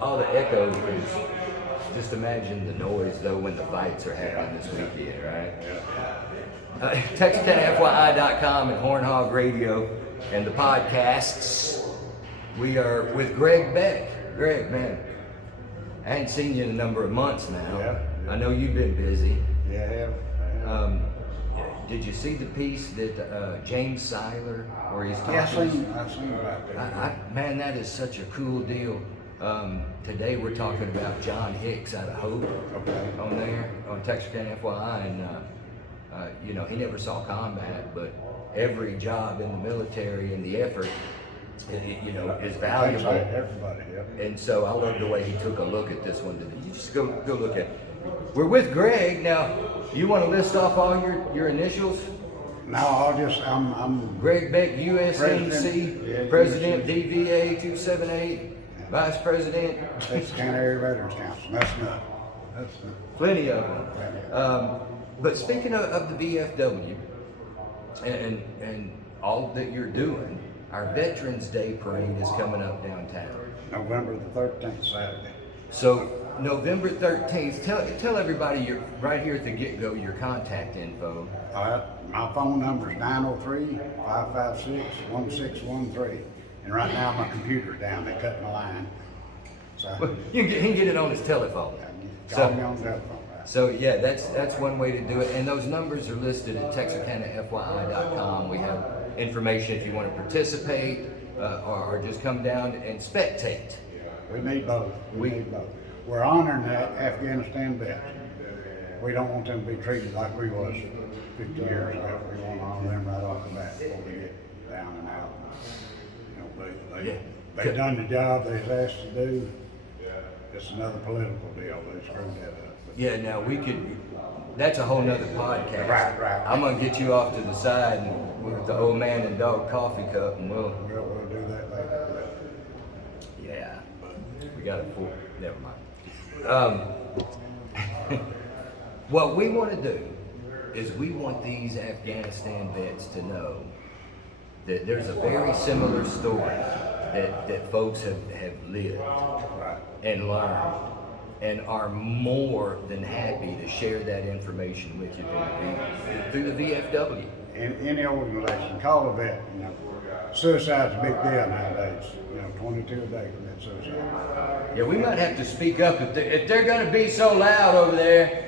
all the echo, because just imagine the noise though when the fights are happening this weekend, right? TexarkanaFYI.com and Hornhog Radio and the podcasts. We are with Greg Beck. Greg, man, I ain't seen you in a number of months now. Yeah. I know you've been busy. Yeah, I have. Did you see the piece that James Seiler, where he's talking? Yeah, I've seen about that. Man, that is such a cool deal. Today we're talking about John Hicks out of Hope on there, on Texarkana FYI, and you know, he never saw combat, but every job in the military and the effort, you know, is valuable. Everybody, yeah. And so I love the way he took a look at this one today. You just go look at it. We're with Greg now. You want to list off all your initials? No, I'm Greg Beck, USNC, President, DVA 278, Vice President. Texarkana Area Veterans Council. That's enough. Plenty of them. But speaking of the VFW and all that you're doing, our Veterans Day Parade is coming up downtown. November the 13th, Saturday. So November 13th, tell everybody you're right here at the get-go your contact info. All right, my phone number is 903-556-1613. And right now my computer's down, they cut my line. So Well, he can get it on his telephone. call me on the telephone. So yeah, that's one way to do it. And those numbers are listed at TexarkanaFYI.com. We have information if you want to participate or just come down and spectate. We need both. We need both. We're honoring that Afghanistan vets. We don't want them to be treated like we was 50 years ago. We want to honor them right off the bat before we get down and out. You know, they done the job they was asked to do. It's another political deal. They screwed that up. Yeah, now we could, that's a whole nother podcast. Right. I'm going to get you off to the side and with the old man and dog coffee cup and we'll do that later. yeah, we got a full, never mind. What we want to do is we want these Afghanistan vets to know that there's a very similar story that folks have lived and learned and are more than happy to share that information with you through the VFW. In any organization, call a vet. You know, suicide's a big deal nowadays. You know, 22 a day commit suicide. Yeah, we might have to speak up if they're going to be so loud over there.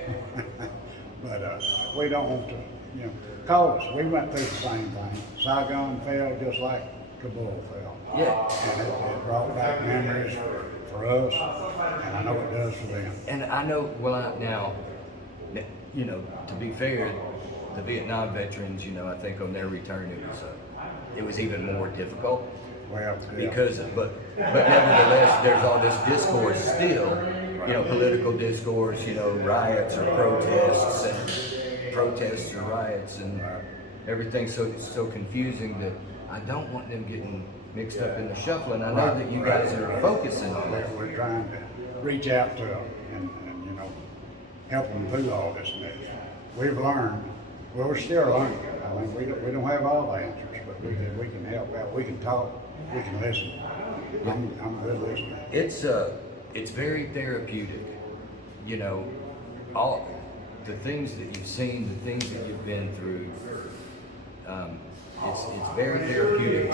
But we don't want to, you know, call us. We went through the same thing. Saigon fell just like Kabul fell. Yeah. And it brought back memories for us, and I know it does for them. And I know, now, you know, to be fair, the Vietnam veterans, you know, I think on their return it was even more difficult. Well, Because, but nevertheless, there's all this discourse still, you know, political discourse, you know, riots or protests or riots and everything. So it's so confusing that I don't want them getting mixed up in the shuffle. And I know that you guys are focusing on that. We're trying to reach out to them and you know, help them through all this mess. We've learned. Well, we're still learning. I mean, we don't have all the answers, but we can help out. We can talk. We can listen. I'm a good listener. It's very therapeutic. You know, all the things that you've seen, the things that you've been through. It's very therapeutic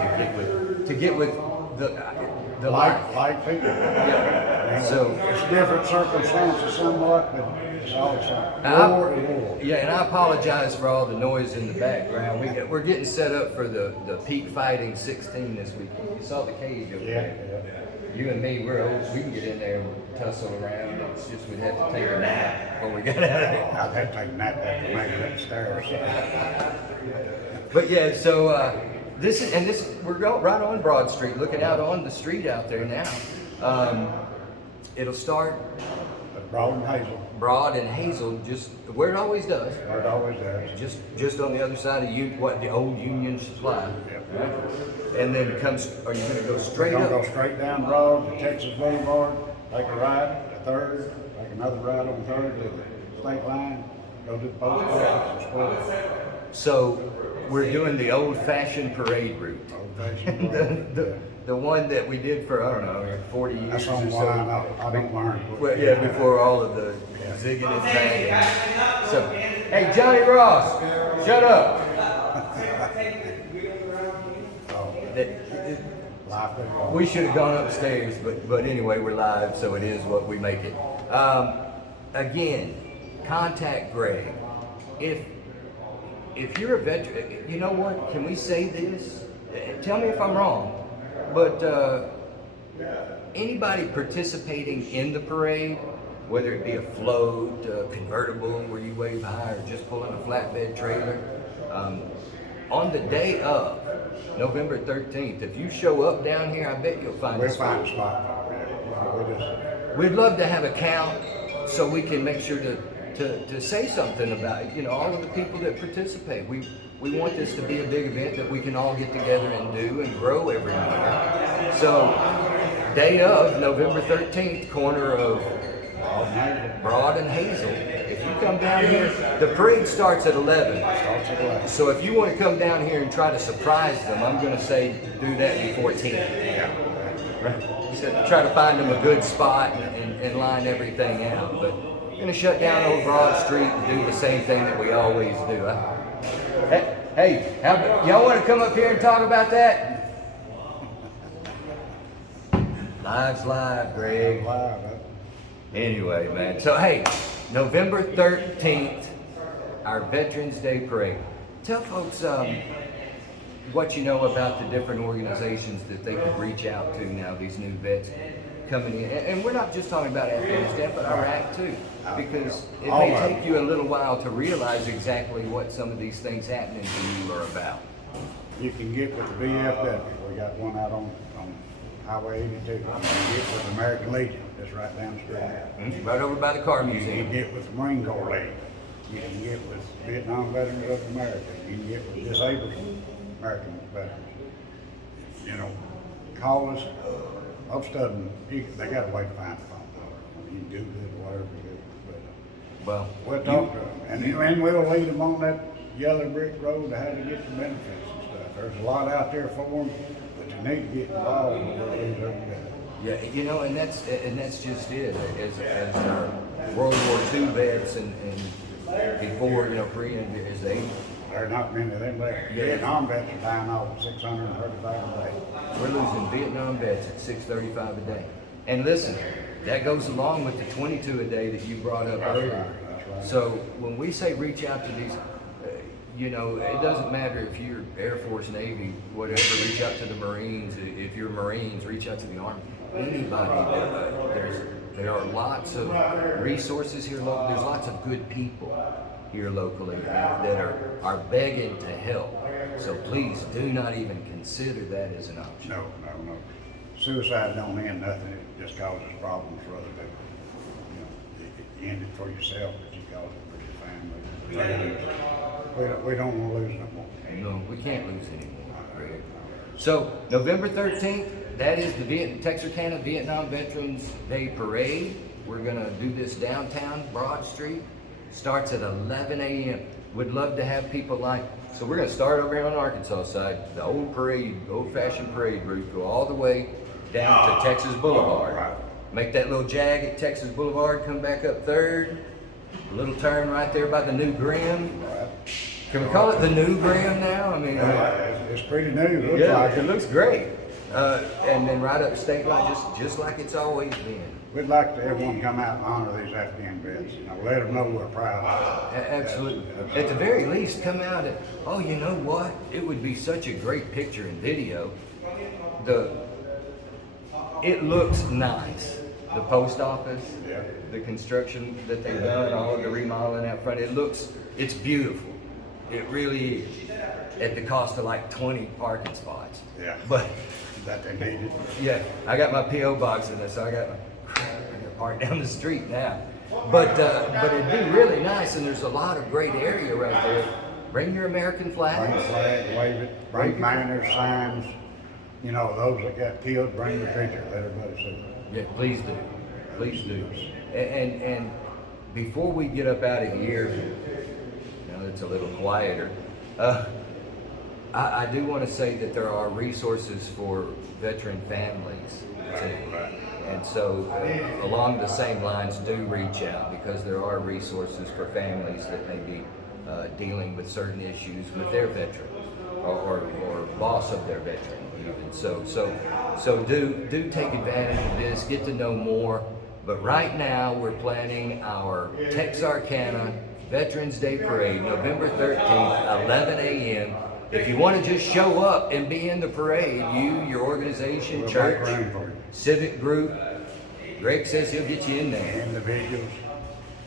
to get with the life. Like people. Yeah. So it's different circumstances somewhat, but it's all the same. Yeah, and I apologize for all the noise in the background. We're getting set up for the Peak Fighting 16 this weekend. You saw the cage over there. You and me, we're old. We can get in there and tussle around. It's just we'd have to take a nap before we got out of there. I'd have to take a nap after making it upstairs. But yeah, so we're going right on Broad Street, looking out on the street out there now. It'll start Broad and Hazel, just where it always does. Where it always does. Just on the other side of the old Union Supply. Yep. Right? And then are you going to go straight up? We're going to go straight down the road to Texas Boulevard, take a right to 3rd, take another right on 3rd to the state line, go to the post office and square. So we're doing the old-fashioned parade route. Old-fashioned the, parade, the, the one that we did for, I don't know, 40 years That's or on so. why I don't learn. Well, yeah, before all of the zigging and zagging. So, hey, Johnny Ross, shut up. We should have gone upstairs, but anyway, we're live, so it is what we make it. Again, contact Greg. If you're a veteran, you know what? Can we say this? Tell me if I'm wrong, but anybody participating in the parade, whether it be a float, a convertible where you wave high, or just pulling a flatbed trailer, on the day of November 13th, if you show up down here, I bet you'll find a spot. We'll find a spot. We'd love to have a count so we can make sure to say something about it. You know, all of the people that participate. We want this to be a big event that we can all get together and do and grow every year. So, day of November 13th, corner of Broad and Hazel. If you come down here, the parade starts at 11. So if you want to come down here and try to surprise them, I'm going to say do that before 10. Right? So try to find them a good spot and line everything out. But we're going to shut down Old Broad Street and do the same thing that we always do. Hey, y'all want to come up here and talk about that? Live's live, Greg. Anyway, man. So, hey, November 13th, our Veterans Day Parade. Tell folks what you know about the different organizations that they could reach out to now, these new vets coming in. And we're not just talking about Afghanistan, but Iraq too, because it may take you a little while to realize exactly what some of these things happening to you are about. You can get with the VFW. We got one out on Highway 82. You can get with the American Legion, that's right down the street. Right over by the car You museum. can get with the Marine Corps League. You can get with Vietnam Veterans of America. You can get with disabled American veterans. You know, call us. Most of them, they got a way to find the phone number. You can Google it or whatever you do. But we'll talk to them. And we'll lead them on that yellow brick road to how to get the benefits and stuff. There's a lot out there for them, but you need to get involved with what it is every day. Yeah, you know, and that's just it. As our World War II vets and before, you know, as they. There are not many of them there. Yeah. Vietnam vets are dying off 635 a day. We're losing Vietnam vets at 635 a day. And listen, that goes along with the 22 a day that you brought up earlier. That's right. So when we say reach out to these, you know, it doesn't matter if you're Air Force, Navy, whatever, reach out to the Marines. If you're Marines, reach out to the Army. Anybody, there are lots of resources here locally. There's lots of good people here locally that are begging to help. So please do not even consider that as an option. No. Suicide don't end nothing. It just causes problems for other people. You end it for yourself, but you cause it for your family. We don't want to lose no more. No, we can't lose anymore, Greg. So November 13th, that is the Texarkana Vietnam Veterans Day Parade. We're gonna do this downtown Broad Street. Starts at 11 a.m. We'd love to have people so we're gonna start over here on the Arkansas side, the old-fashioned parade route, go all the way down to Texas Boulevard. Make that little jag at Texas Boulevard, come back up 3rd, a little turn right there by the new Grim. Can we call it the new Grim now? I mean, it's pretty new. It looks great. And then right up State Line, just like it's always been. We'd like to everyone come out and honor these Afghan vets. Let them know we're proud of them. Absolutely. At the very least, come out and, you know what? It would be such a great picture and video. It looks nice. The post office, the construction that they've done, all of the remodeling out front, it's beautiful. It really is. At the cost of like 20 parking spots. Yeah. But that they needed. Yeah, I got my P.O. box in there, so I got to park down the street now. But it'd be really nice, and there's a lot of great area right there. Bring your American flag. Bring the flag, wave it. Bring banners, signs. You know, those that got killed, bring the picture. Let everybody see it. Yeah, please do. Please do. And before we get up out of here, now it's a little quieter. I do want to say that there are resources for veteran families too. And so along the same lines, do reach out, because there are resources for families that may be dealing with certain issues with their veteran or boss of their veteran even. So do take advantage of this, get to know more. But right now we're planning our Texarkana Veterans Day Parade, November 13th, 11 a.m. If you want to just show up and be in the parade, you, your organization, We'll church, make room for you. civic group, Greg says he'll get you in there. Individuals,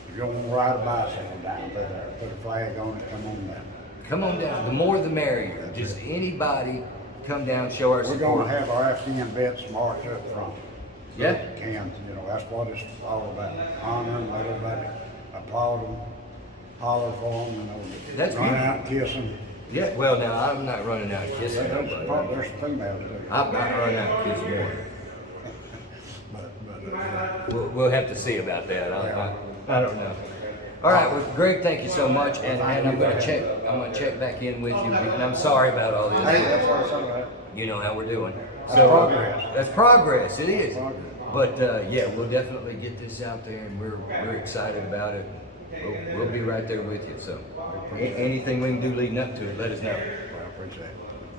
if you want to ride a bicycle down, put a flag on it, come on down. Come on down. The more the merrier. Just anybody come down, show our We're support. gonna have our Afghan vets march up front. Yeah. Can, that's what it's all about. Honoring everybody, applaud them, holler for them, That's run beautiful. out and kiss them. Yeah, well, now I'm not running out kissing nobody. There's females there. I'm not running out kissing more. But We'll have to see about that. I don't know. All right, well, Greg, thank you so much, and I'm gonna check back in with you, and I'm sorry about all hey, this. that's what I'm talking about. You know how we're doing. That's progress. That's progress, it is. Progress. But yeah, we'll definitely get this out there, and we're excited about it. We'll be right there with you, so anything we can do leading up to it, let us know. I appreciate it.